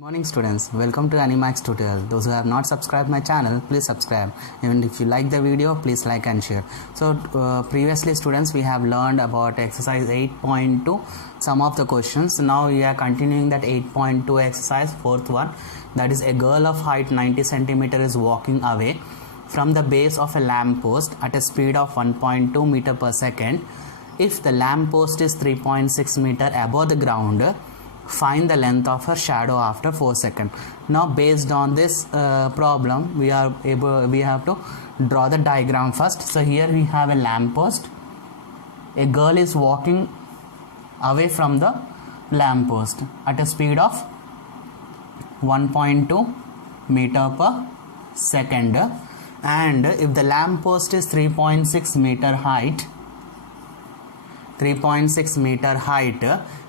Morning students, welcome to Animax tutorial. Those who have not subscribed my channel, please subscribe, and if you like the video, please like and share. So previously students, we have learned about exercise 8.2 some of the questions. Now we are continuing that 8.2 exercise, fourth one, that is a girl of height 90 centimeter is walking away from the base of a lamp post at a speed of 1.2 meter per second. If the lamp post is 3.6 meter above the ground, find the length of her shadow after 4 seconds. Now based on this problem, we have to draw the diagram first. So here we have a lamp post. A girl is walking away from the lamp post at a speed of 1.2 meter per second, and if the lamp post is 3.6 meter height,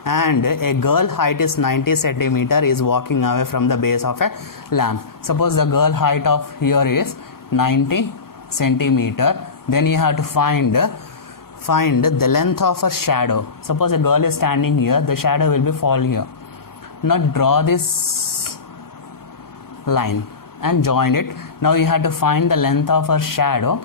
and a girl height is 90 centimeter is walking away from the base of a lamp. Suppose the girl height of here is 90 centimeter, then you have to find the length of her shadow. Suppose a girl is standing here, the shadow will be fall here. Now draw this line and join it. Now you have to find the length of her shadow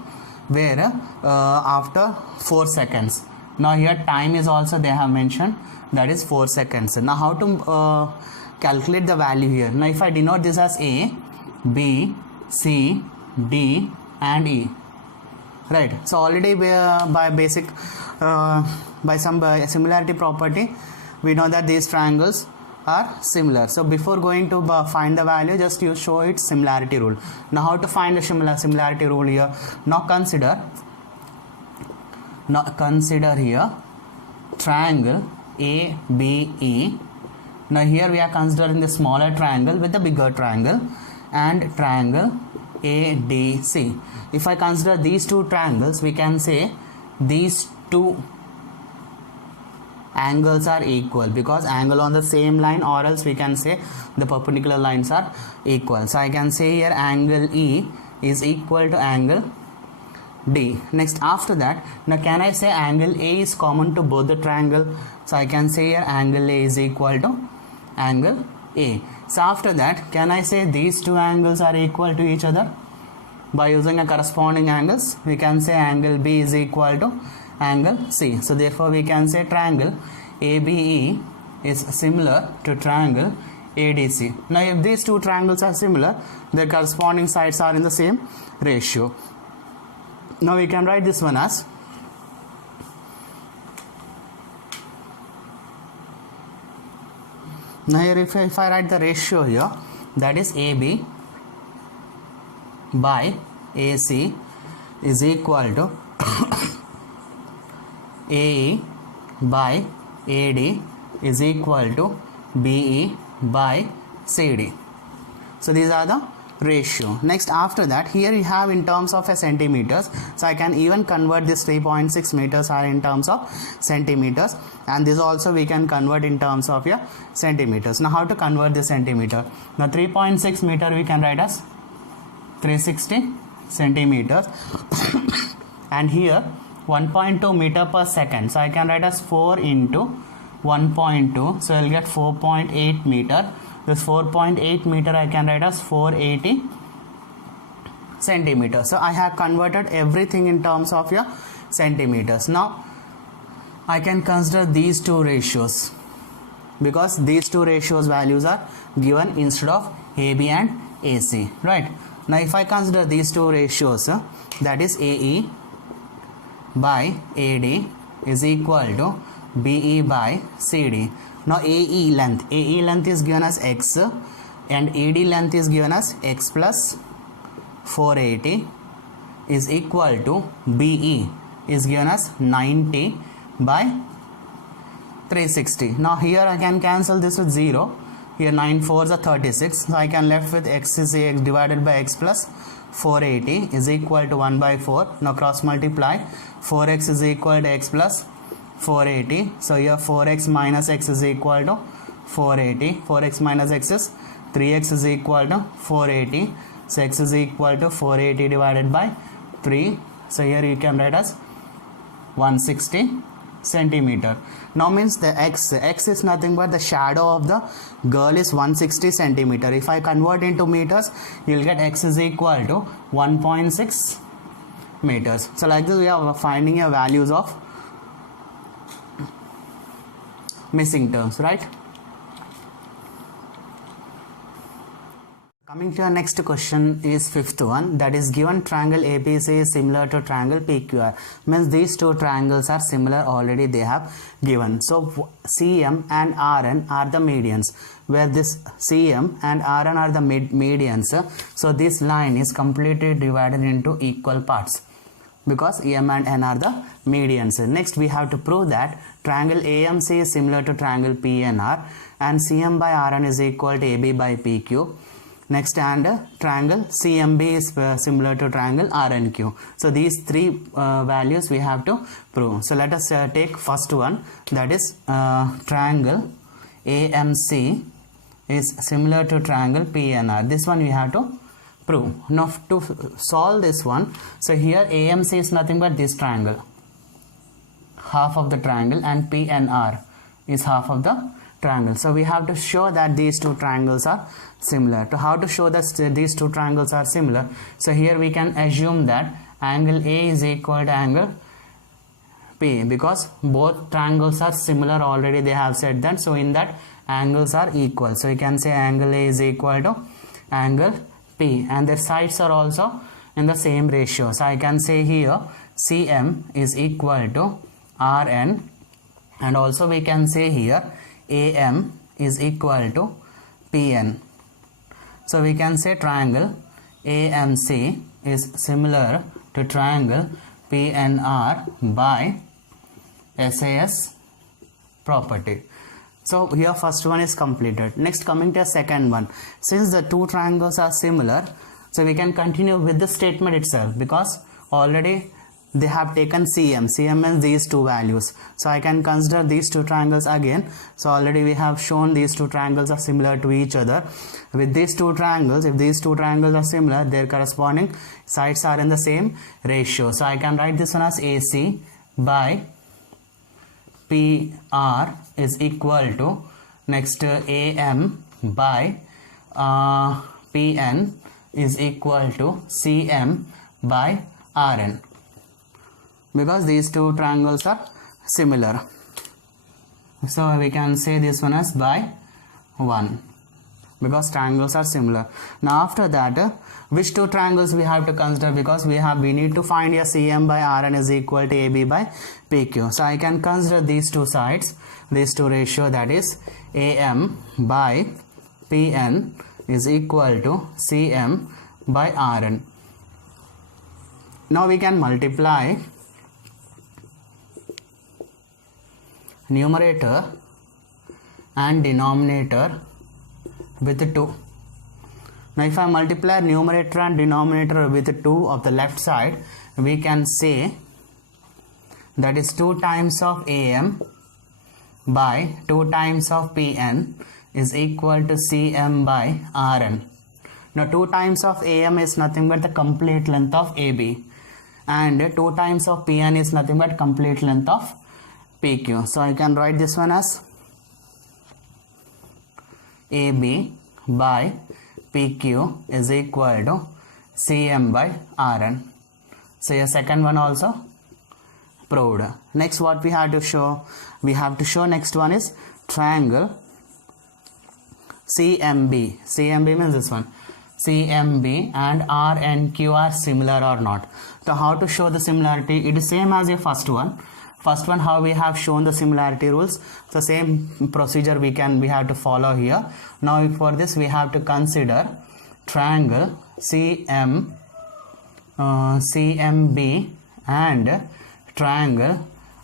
where after 4 seconds. Now here time is also they have mentioned, that is 4 seconds. Now how to calculate the value here? Now if I denote this as A, B, C, D and E, right? So already by some similarity property, we know that these triangles are similar. So before going to find the value, just you show it similarity rule. Now how to find the similarity rule here? Now consider here triangle ABE. Now here we are considering the smaller triangle with the bigger triangle, and triangle ADC. If I consider these two triangles, we can say these two angles are equal because angle on the same line, or else we can say the perpendicular lines are equal. So I can say here angle E is equal to angle D. Next after that, now can I say angle A is common to both the triangle? So I can say here angle A is equal to angle A. So after that, can I say these two angles are equal to each other? By using a corresponding angles, we can say angle B is equal to angle C. So therefore we can say triangle ABE is similar to triangle ADC. Now if these two triangles are similar, their corresponding sides are in the same ratio. Now we can write this one as now here if I write the ratio here, that is AB by AC is equal to AE by AD is equal to BE by CD. So these are the ratio. Next after that, here you have in terms of a centimeters, so I can even convert this 3.6 meters are in terms of centimeters, and this also we can convert in terms of your centimeters. Now how to convert the centimeter? Now 3.6 meter we can write as 360 centimeters and here 1.2 meter per second, so I can write as 4 into 1.2, so I'll get 4.8 meter. This 4.8 meter I can write as 480 centimeters. So I have converted everything in terms of your centimeters. Now I can consider these two ratios because these two ratios values are given instead of AB and AC, right? Now if I consider these two ratios, that is AE by AD is equal to BE by CD. Now AE length is given as X and AD length is given as X plus 480 is equal to BE is given as 90 by 360. Now here I can cancel this with 0. Here 9 4s are 36. So I can left with X is X divided by X plus 480 is equal to 1 by 4. Now cross multiply. 4x is equal to X plus 480. So here 4x minus x is equal to 480. 4x minus x is 3x is equal to 480. So x is equal to 480 divided by 3. So here you can write as 160 centimeter. Now means the x is nothing but the shadow of the girl is 160 centimeter. If I convert into meters, you'll get x is equal to 1.6 meters. So like this we are finding a values of missing terms, right? Coming to our next question is fifth one, that is given triangle ABC is similar to triangle PQR. Means these two triangles are similar already, they have given. So CM and RN are the medians, where this CM and RN are the medians. So this line is completely divided into equal parts because M and N are the medians. Next we have to prove that triangle AMC is similar to triangle PNR and CM by RN is equal to AB by PQ. Next, and triangle CMB is similar to triangle RNQ. So these three values we have to prove. So let us take first one, that is triangle AMC is similar to triangle PNR. This one we have to prove. Now to solve this one, so here AMC is nothing but this triangle, half of the triangle, and PNR is half of the triangle. So we have to show that these two triangles are similar. To how to show that these two triangles are similar? So here we can assume that angle A is equal to angle P, because both triangles are similar already, they have said that. So in that angles are equal. So you can say angle A is equal to angle P, and their sides are also in the same ratio. So I can say here CM is equal to RN, and also we can say here AM is equal to PN. So we can say triangle AMC is similar to triangle PNR by SAS property. So here first one is completed. Next, coming to a second one. Since the two triangles are similar, so we can continue with the statement itself, because already they have taken CM. CM means these two values. So I can consider these two triangles again. So already we have shown these two triangles are similar to each other. With these two triangles, if these two triangles are similar, their corresponding sides are in the same ratio. So I can write this one as AC by PR is equal to next AM by PN is equal to CM by RN, because these two triangles are similar. So we can say this one as by 1, because triangles are similar. Now after that, which two triangles we have to consider, because we need to find a CM by RN is equal to AB by PQ. So I can consider these two sides, these two ratio, that is AM by PN is equal to CM by RN. Now we can multiply numerator and denominator with 2. Now if I multiply numerator and denominator with 2 of the left side, we can say that is 2 times of AM by 2 times of PN is equal to CM by RN. Now 2 times of AM is nothing but the complete length of AB, and 2 times of PN is nothing but complete length of PQ. So I can write this one as AB by PQ is equal to CM by RN. So your second one also proved. Next, what we have to show? We have to show next one is triangle CMB. CMB means this one. CMB and RNQ are similar or not. So how to show the similarity? It is same as your first one. First one, how we have shown the similarity rules. So same procedure we have to follow here. Now for this we have to consider triangle CMB and triangle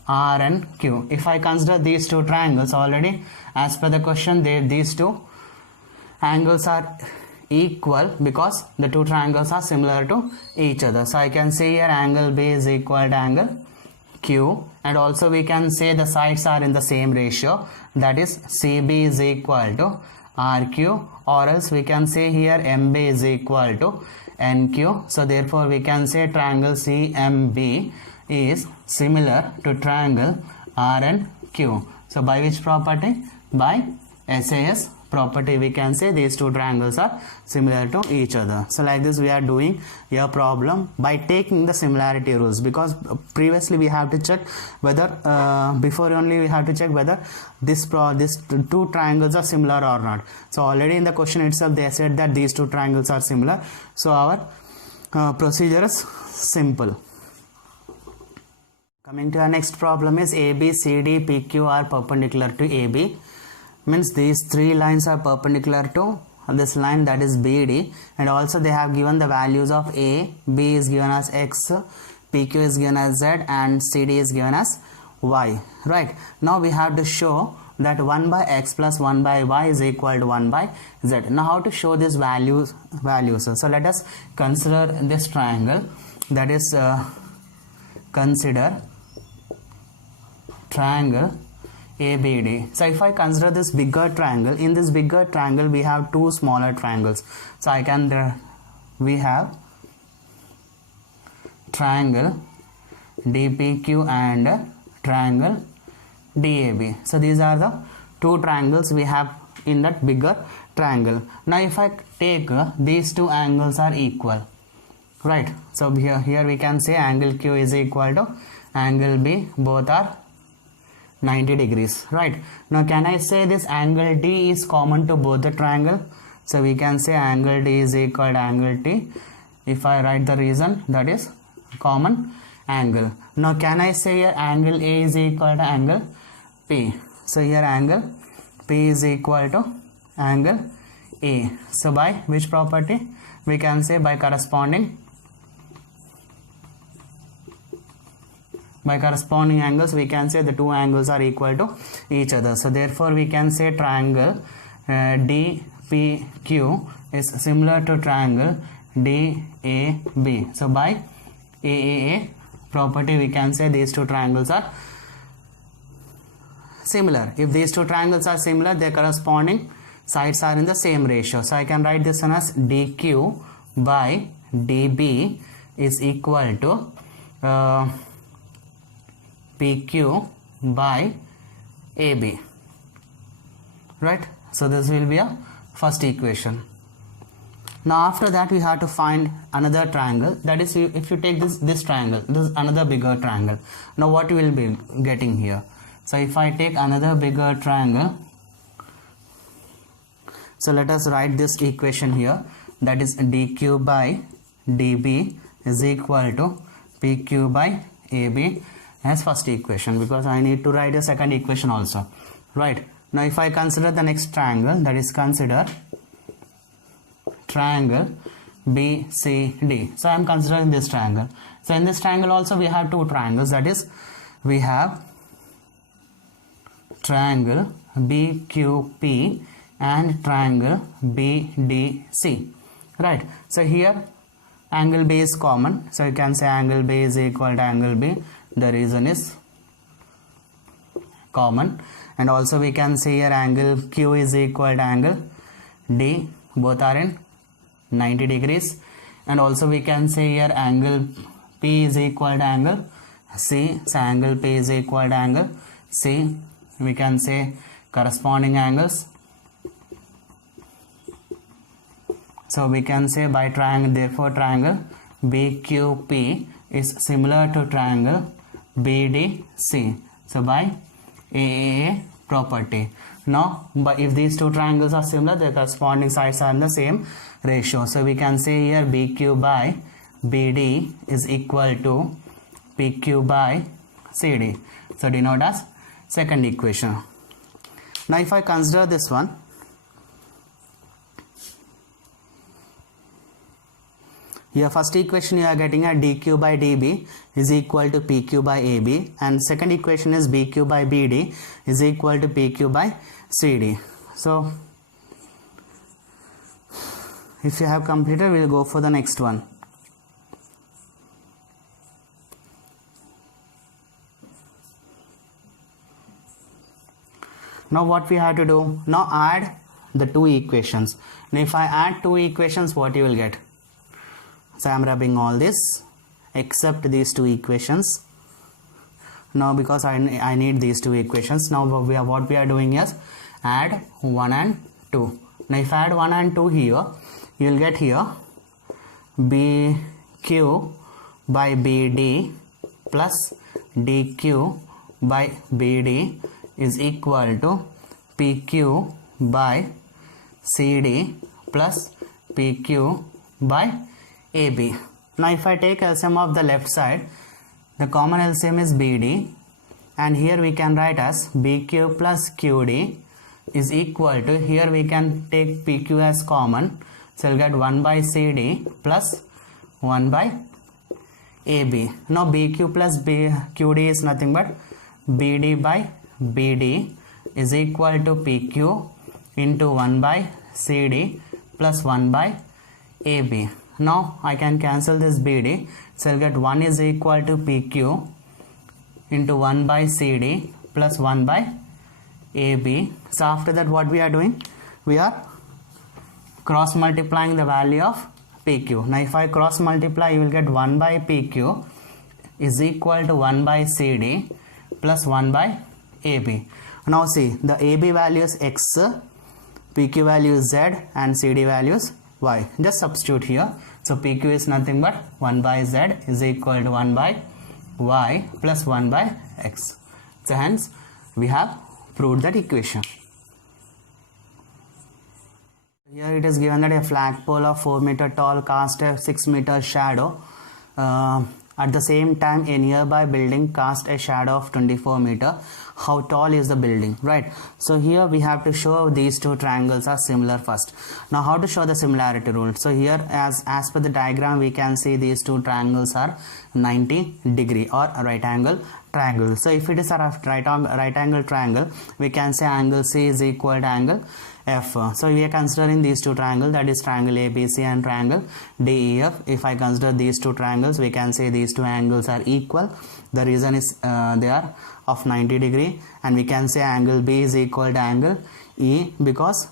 RNQ. If I consider these two triangles, already as per the question, these two angles are equal because the two triangles are similar to each other. So I can say here angle B is equal to angle Q, and also we can say the sides are in the same ratio, that is CB is equal to RQ, or else we can say here MB is equal to NQ. So therefore we can say triangle CMB is similar to triangle R and Q. So by which property? By SAS property we can say these two triangles are similar to each other. So like this we are doing a problem by taking the similarity rules, because previously we have to check whether before only we have to check whether this two triangles are similar or not. So already in the question itself they said that these two triangles are similar, so our procedure is simple. Coming to our next problem is AB, CD, PQ are perpendicular to AB. Means these three lines are perpendicular to this line, that is BD, and also they have given the values of A, B is given as X, PQ is given as Z, and CD is given as Y. Right, now we have to show that 1 by X plus 1 by Y is equal to 1 by Z. Now how to show these values? So let us consider this triangle, that is consider triangle ABD. So if I consider this bigger triangle, in this bigger triangle we have two smaller triangles. So I can we have triangle DPQ and triangle DAB. So these are the two triangles we have in that bigger triangle. Now if I take these two angles are equal, right? So here we can say angle Q is equal to angle B, both are 90 degrees, right? Now can I say this angle D is common to both the triangle? So we can say angle D is equal to angle T. If I write the reason, that is common angle. Now can I say here angle A is equal to angle P? So here angle P is equal to angle A. So by which property? We can say by corresponding angles we can say the two angles are equal to each other. So therefore we can say triangle DPQ is similar to triangle DAB. So by AAA property we can say these two triangles are similar. If these two triangles are similar, their corresponding sides are in the same ratio. So I can write this one as DQ by DB is equal to PQ by AB, right? So this will be a first equation. Now after that we have to find another triangle, that is if you take this triangle, this is another bigger triangle. Now what you will be getting here? So if I take another bigger triangle, so let us write this equation here, that is DQ by DB is equal to PQ by AB as first equation, because I need to write a second equation also, right? Now if I consider the next triangle, that is consider triangle BCD. So I am considering this triangle. So in this triangle also we have two triangles, that is we have triangle BQP and triangle BDC, right? So here angle B is common, so you can say angle B is equal to angle B. The reason is common, and also we can say here angle Q is equal to angle D, both are in 90 degrees, and also we can say here angle P is equal to angle C. So angle P is equal to angle C. We can say corresponding angles. So we can say by triangle, therefore triangle BQP is similar to triangle BDC. So by AAA property. Now but if these two triangles are similar, their corresponding sides are in the same ratio. So we can say here BQ by BD is equal to PQ by CD. So denote as second equation. Now if I consider this one, here first equation you are getting a DQ by DB is equal to PQ by AB, and second equation is BQ by BD is equal to PQ by CD. So if you have completed, we will go for the next one. Now what we have to do? Now add the two equations. Now if I add two equations, what you will get? So I am rubbing all this except these two equations. Now because I need these two equations, now what we are doing is add 1 and 2. Now if I add 1 and 2 here, you will get here BQ by BD plus DQ by BD is equal to PQ by CD plus PQ by AB. Now if I take LCM of the left side, the common LCM is BD, and here we can write as BQ plus QD is equal to, here we can take PQ as common, so we'll get 1 by CD plus 1 by AB. Now BQ plus QD is nothing but BD by BD is equal to PQ into 1 by CD plus 1 by AB. Now I can cancel this BD, so I'll get 1 is equal to PQ into 1 by CD plus 1 by AB. So after that what we are doing? We are cross multiplying the value of PQ. Now if I cross multiply, you will get 1 by PQ is equal to 1 by CD plus 1 by AB. Now see, the AB value is X, PQ value is Z, and CD value is Y. Just substitute here. So PQ is nothing but 1 by Z is equal to 1 by Y plus 1 by X. So hence we have proved that equation. Here it is given that a flagpole of 4 meter tall casts a 6 meter shadow. At the same time, a nearby building casts a shadow of 24 meter. How tall is the building, right? So here we have to show these two triangles are similar first. Now how to show the similarity rule? So here as per the diagram, we can see these two triangles are 90 degree or a right angle triangle. So if it is a right angle triangle, we can say angle C is equal to angle F. So we are considering these two triangles, that is triangle ABC and triangle DEF. If I consider these two triangles, we can say these two angles are equal. The reason is they are of 90 degree, and we can say angle B is equal to angle E because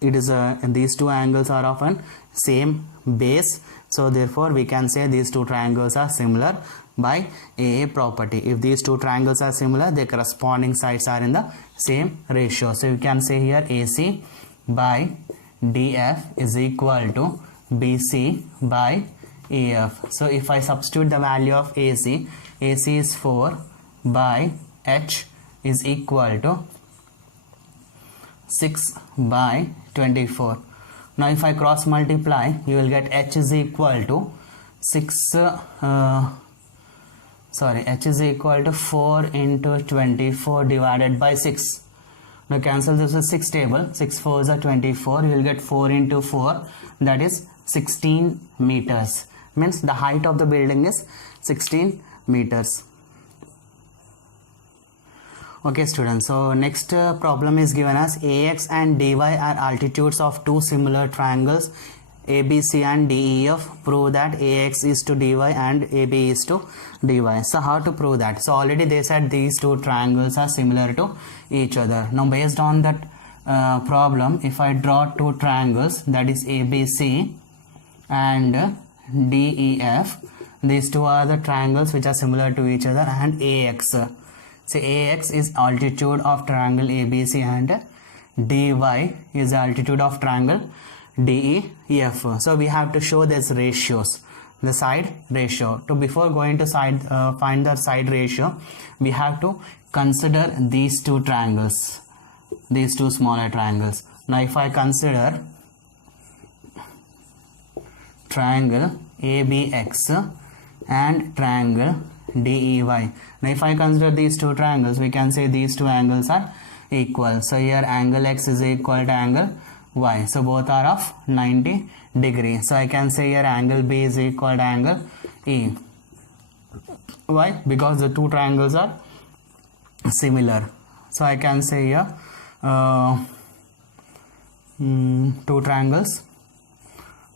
it is these two angles are of an same base. So therefore we can say these two triangles are similar by AA property. If these two triangles are similar, their corresponding sides are in the same ratio. So you can say here AC by DF is equal to BC by EF. So if I substitute the value of AC, AC is 4 by H is equal to 6 by 24. Now if I cross multiply, you will get H is equal to H is equal to 4 into 24 divided by 6. Now cancel this with 6 table. 6 4s are 24. You will get 4 into 4, that is 16 meters. Means the height of the building is 16 meters. Okay students, so next problem is given as AX and DY are altitudes of two similar triangles ABC and DEF. Prove that AX is to DY and AB is to DY. So how to prove that? So already they said these two triangles are similar to each other. Now based on that problem, if I draw two triangles, that is ABC and DEF, these two are the triangles which are similar to each other, and AX. So AX is altitude of triangle ABC and DY is altitude of triangle DEF. So we have to show these ratios, the side ratio. To before going to side find the side ratio, we have to consider these two triangles, these two smaller triangles. Now if I consider triangle ABX and triangle DEY. Now if I consider these two triangles, we can say these two angles are equal. So here angle X is equal to angle Y. So both are of 90 degree. So I can say here angle B is equal to angle E. Why? Because the two triangles are similar. So I can say here two triangles,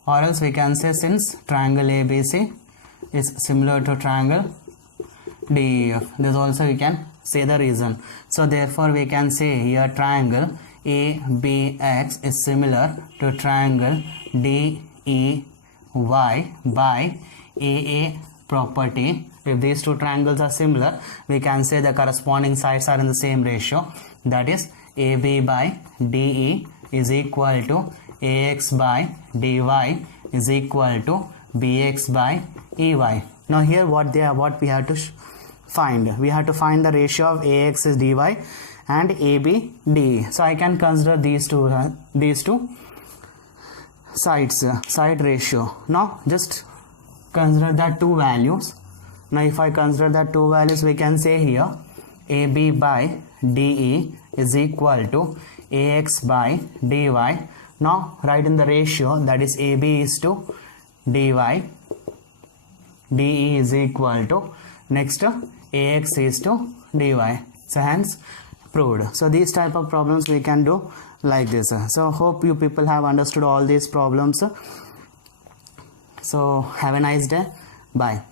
or else we can say since triangle ABC is similar to triangle DEF, this also we can say the reason. So therefore we can say here triangle ABX is similar to triangle DEY by AA property. If these two triangles are similar, we can say the corresponding sides are in the same ratio. That is AB by DE is equal to AX by DY is equal to BX by EY. Now here what we have to find. We have to find the ratio of AX is DY and AB DE. So I can consider these two sides, side ratio. Now just consider that two values. Now if I consider that two values, we can say here AB by DE is equal to AX by DY. Now write in the ratio, that is AB is to DY, DE is equal to next AX is to DY. So hence proved. So these type of problems we can do like this. So hope you people have understood all these problems. So have a nice day. Bye.